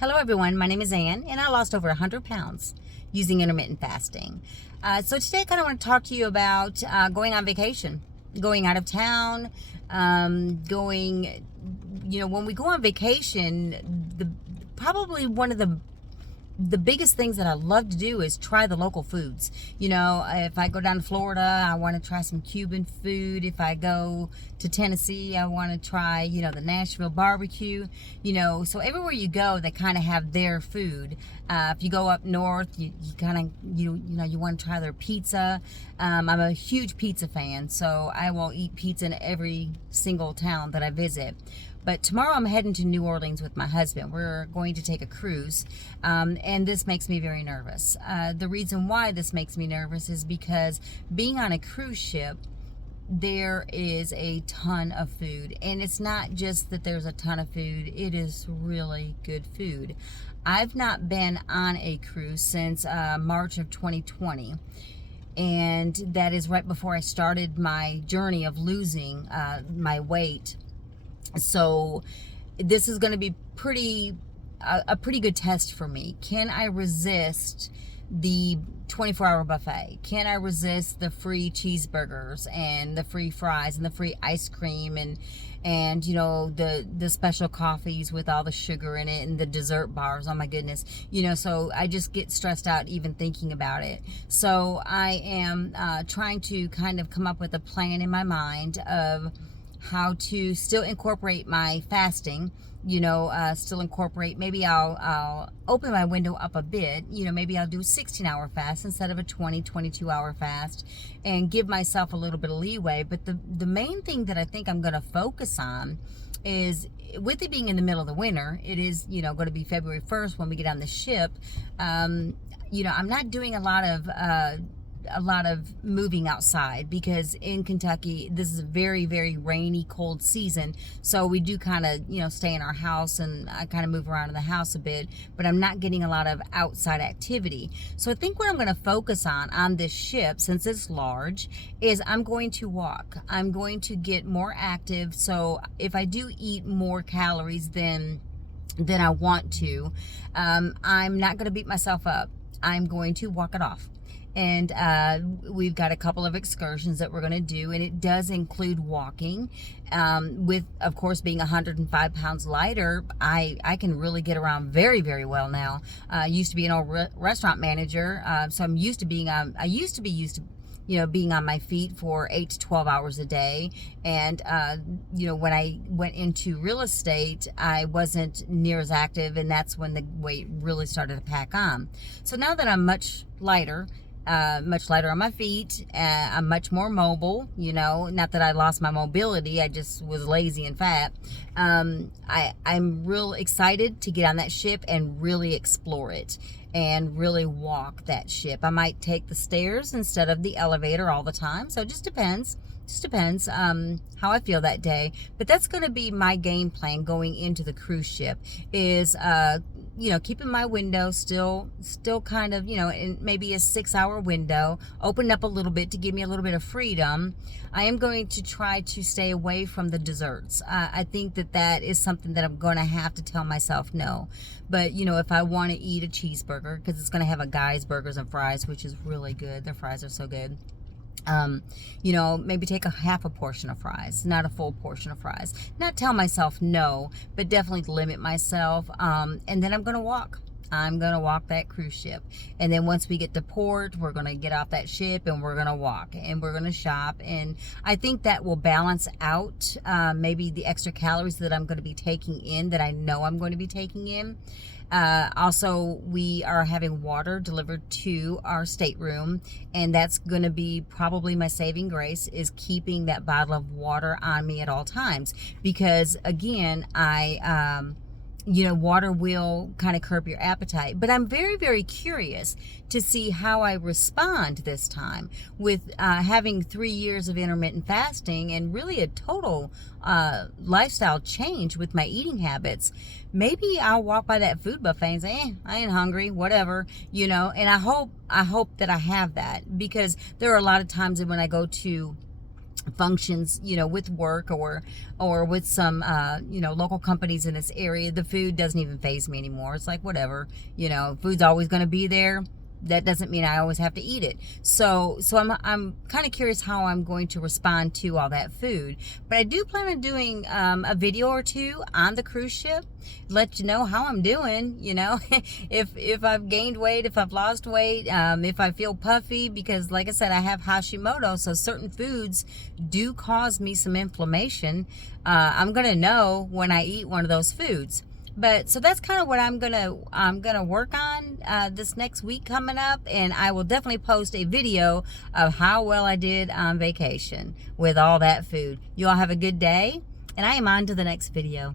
Hello everyone, my name is Ann and I lost over 100 pounds using intermittent fasting. So today I kind of want to talk to you about going on vacation, going out of town, when we go on vacation, probably one of the biggest things that I love to do is try the local foods. If I go down to Florida, I want to try some Cuban food. If I go to Tennessee, I want to try, the Nashville barbecue. So everywhere you go, they kind of have their food. If you go up north, you want to try their pizza. I'm a huge pizza fan, so I will eat pizza in every single town that I visit. But tomorrow I'm heading to New Orleans with my husband. We're going to take a cruise, and this makes me very nervous. The reason why this makes me nervous is because being on a cruise ship, there is a ton of food. And it's not just that there's a ton of food, it is really good food. I've not been on a cruise since March of 2020. And that is right before I started my journey of losing my weight. So this is going to be a pretty good test for me. Can I resist the 24-hour buffet? Can I resist the free cheeseburgers and the free fries and the free ice cream and the special coffees with all the sugar in it and the dessert bars? Oh my goodness. So I just get stressed out even thinking about it. So I am trying to kind of come up with a plan in my mind of how to still incorporate my fasting, still incorporate, maybe I'll open my window up a bit, maybe I'll do a 16-hour fast instead of a 22-hour fast and give myself a little bit of leeway. But the main thing that I think I'm going to focus on is, with it being in the middle of the winter, it is, going to be February 1st when we get on the ship. I'm not doing a lot of moving outside because in Kentucky this is a very, very rainy, cold season, so we do kind of stay in our house, and I kind of move around in the house a bit, but I'm not getting a lot of outside activity. So I think what I'm going to focus on this ship, since it's large, is I'm going to walk. I'm going to get more active. So if I do eat more calories than I want to, I'm not going to beat myself up. I'm going to walk it off. And we've got a couple of excursions that we're going to do, and it does include walking. With, of course, being 105 pounds lighter, I can really get around very, very well now. I used to be an old restaurant manager, so I'm used to being being on my feet for 8 to 12 hours a day. And, when I went into real estate, I wasn't near as active, and that's when the weight really started to pack on. So now that I'm much lighter on my feet, I'm much more mobile, not that I lost my mobility, I just was lazy and fat. I'm real excited to get on that ship and really explore it and really walk that ship. I might take the stairs instead of the elevator all the time, so it just depends how I feel that day. But that's going to be my game plan going into the cruise ship, is keeping my window still kind of, in maybe a 6-hour window, open up a little bit to give me a little bit of freedom. I am going to try to stay away from the desserts. I think that is something that I'm going to have to tell myself no. But, if I want to eat a cheeseburger, because it's going to have a Guy's Burgers and Fries, which is really good. Their fries are so good. Maybe take a half a portion of fries, not a full portion of fries. Not tell myself no, but definitely limit myself. And then I'm going to walk. I'm going to walk that cruise ship. And then once we get to port, we're going to get off that ship and we're going to walk and we're going to shop. And I think that will balance out maybe the extra calories that I'm going to be taking in, that I know I'm going to be taking in. Also, we are having water delivered to our stateroom, and that's going to be probably my saving grace, is keeping that bottle of water on me at all times. Because again, water will kind of curb your appetite. But I'm very, very curious to see how I respond this time with having 3 years of intermittent fasting and really a total lifestyle change with my eating habits. Maybe I'll walk by that food buffet and say, I ain't hungry, whatever, and I hope that I have that, because there are a lot of times when I go to functions, you know, with work or with some you know, local companies in this area, the food doesn't even faze me anymore. It's like, whatever, you know, food's always going to be there. That doesn't mean I always have to eat it. So I'm kind of curious how I'm going to respond to all that food. But I do plan on doing a video or two on the cruise ship, let you know how I'm doing, you know, if I've gained weight, if I've lost weight, if I feel puffy, because like I said, I have Hashimoto, so certain foods do cause me some inflammation. I'm gonna know when I eat one of those foods. But so that's kind of what I'm gonna work on this next week coming up, and I will definitely post a video of how well I did on vacation with all that food. You all have a good day, and I am on to the next video.